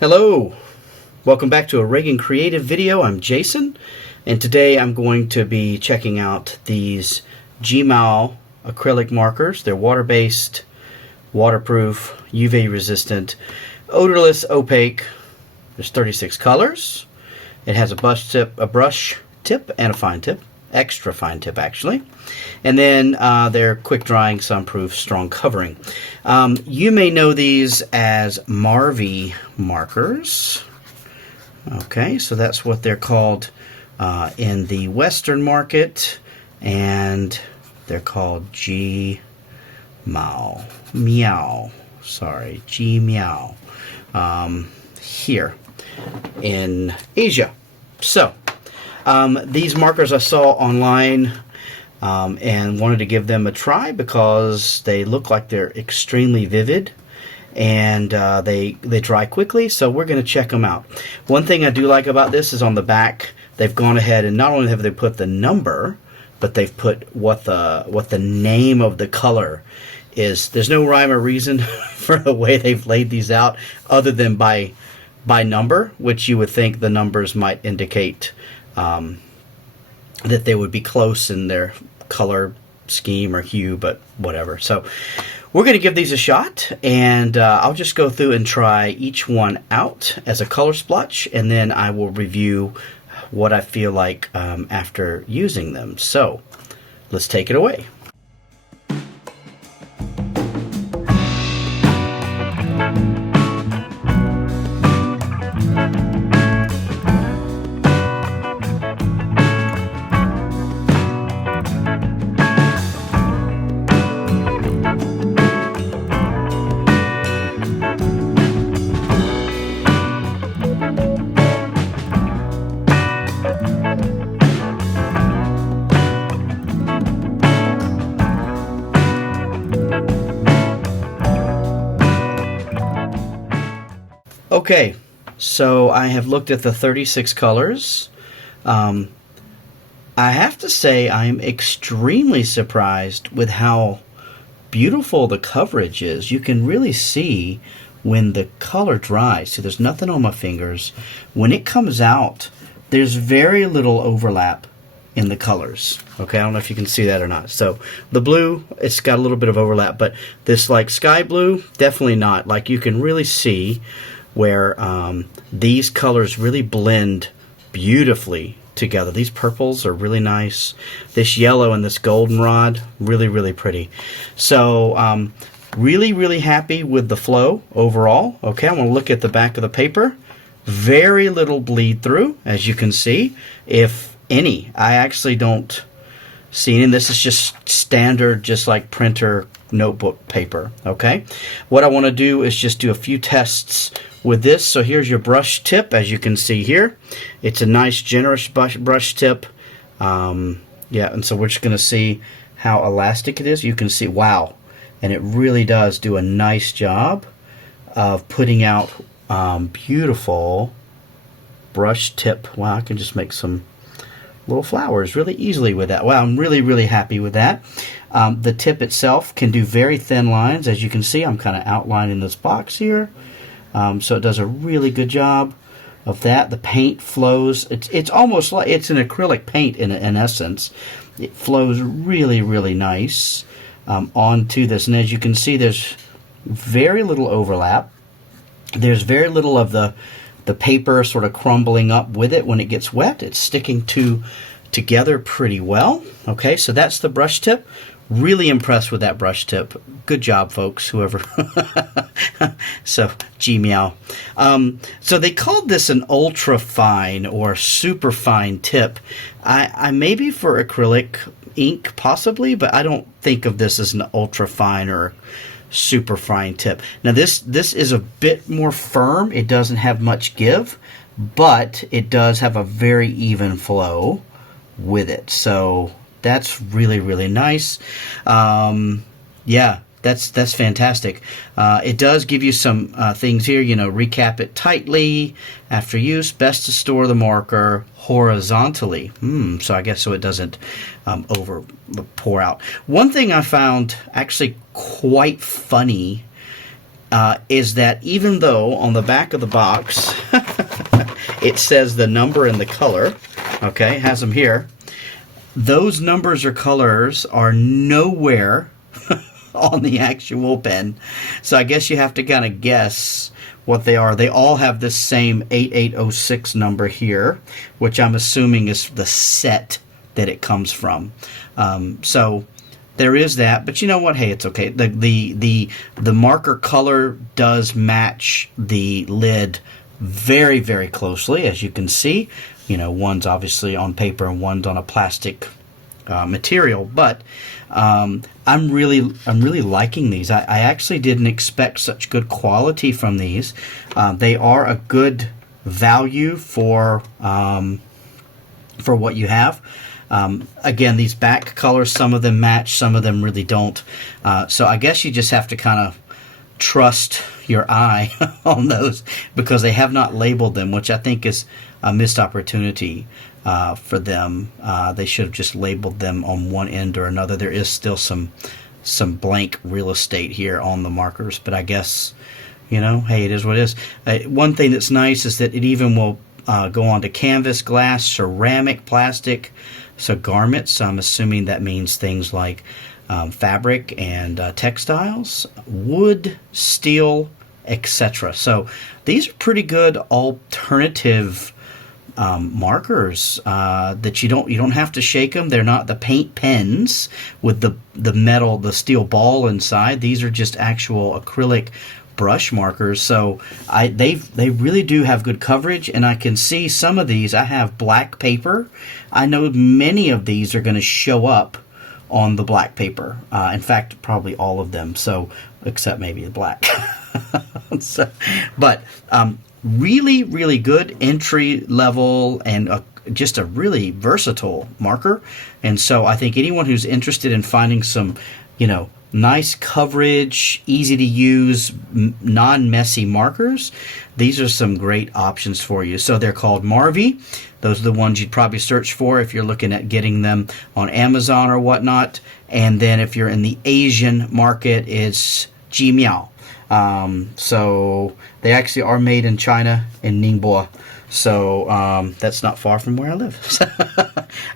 Hello, welcome back to a Reagan Creative video. I'm Jason, and today I'm going to be checking out these Jimiao acrylic markers. They're water-based, waterproof, UV resistant, odorless, opaque. There's 36 colors. It has a brush tip, and a fine tip, extra fine tip actually. And then they're quick drying, sunproof, strong covering. You may know these as Marvy markers. Okay, so that's what they're called in the Western market, and they're called Jimiao. Jimiao. Here in Asia. So these markers I saw online and wanted to give them a try because they look like they're extremely vivid and they dry quickly, so we're going to check them out. One thing I do like about this is on the back they've gone ahead and not only have they put the number, but they've put what the name of the color is. There's no rhyme or reason for the way they've laid these out other than by number, which you would think the numbers might indicate that they would be close in their color scheme or hue, but whatever. So we're going to give these a shot, and I'll just go through and try each one out as a color splotch, and then I will review what I feel like after using them. So let's take it away. Okay, so I have looked at the 36 colors. I have to say I'm extremely surprised with how beautiful the coverage is. You can really see when the color dries. See, there's nothing on my fingers. When it comes out, there's very little overlap in the colors. Okay, I don't know if you can see that or not. So the blue, it's got a little bit of overlap, but this like sky blue, definitely not. Like you can really see where these colors really blend beautifully together. These purples are really nice. This yellow and this goldenrod, really pretty. So really happy with the flow overall. Okay, I'm going to look at the back of the paper. Very little bleed through, as you can see, if any. I actually don't see any. This is just standard, just like printer notebook paper. Okay, what I want to do is just do a few tests with this. So here's your brush tip, as you can see here. It's a nice generous brush tip. Yeah, and so we're just going to see how elastic it is. You can see, wow, and it really does do a nice job of putting out beautiful brush tip. Wow, I can just make some little flowers really easily with that. Wow, I'm really happy with that. The tip itself can do very thin lines. As you can see, I'm kind of outlining this box here. So it does a really good job of that. The paint flows. It's almost like it's an acrylic paint in essence. It flows really nice onto this. And as you can see, there's very little overlap. There's very little of the paper sort of crumbling up with it when it gets wet. It's sticking together pretty well. Okay, so that's the brush tip. Really impressed with that brush tip. Good job, folks, whoever. So, Jimiao. So they called this an ultra fine or super fine tip. I maybe for acrylic ink, possibly, but I don't think of this as an ultra fine or super fine tip. Now this is a bit more firm. It doesn't have much give, but it does have a very even flow with it. So that's really nice. Yeah, that's fantastic. It does give you some things here. You know, recap it tightly after use. Best to store the marker horizontally. So I guess so it doesn't over pour out. One thing I found actually quite funny is that even though on the back of the box it says the number and the color, okay, it has them here, those numbers or colors are nowhere on the actual pen. So I guess you have to kind of guess what they are. They all have this same 8806 number here, which I'm assuming is the set that it comes from. So there is that, but you know what? Hey, it's okay. The marker color does match the lid very, very closely, as you can see. You know, one's obviously on paper and one's on a plastic material, but I'm really liking these. I actually didn't expect such good quality from these. They are a good value for what you have. Again, these back colors, some of them match, some of them really don't. So I guess you just have to kind of trust your eye on those, because they have not labeled them, which I think is a missed opportunity for them. They should have just labeled them on one end or another. There is still some blank real estate here on the markers, but I guess, you know, hey, it is what it is. One thing that's nice is that it even will go on to canvas, glass, ceramic, plastic, so garments. So I'm assuming that means things like fabric and textiles, wood, steel, etc. So these are pretty good alternative markers that you don't have to shake them. They're not the paint pens with the metal, the steel ball inside. These are just actual acrylic brush markers. So they really do have good coverage, and I can see some of these. I have black paper. I know many of these are going to show up on the black paper. In fact, probably all of them. So except maybe the black. So, but really, really good entry level and just a really versatile marker. And so I think anyone who's interested in finding some, you know, nice coverage, easy to use, non-messy markers, these are some great options for you. So they're called Marvy. Those are the ones you'd probably search for if you're looking at getting them on Amazon or whatnot. And then if you're in the Asian market, it's Jimiao. So they actually are made in China, in Ningbo. So that's not far from where I live.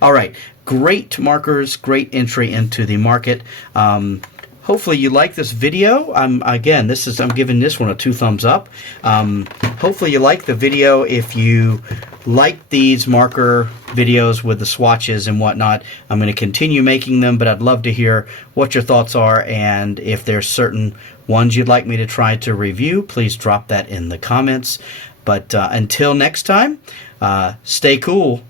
All right, great markers, great entry into the market. Hopefully you like this video. I'm giving this one a 2 thumbs up. Hopefully you like the video. If you like these marker videos with the swatches and whatnot, I'm going to continue making them, but I'd love to hear what your thoughts are, and if there's certain ones you'd like me to try to review, please drop that in the comments. But until next time, stay cool.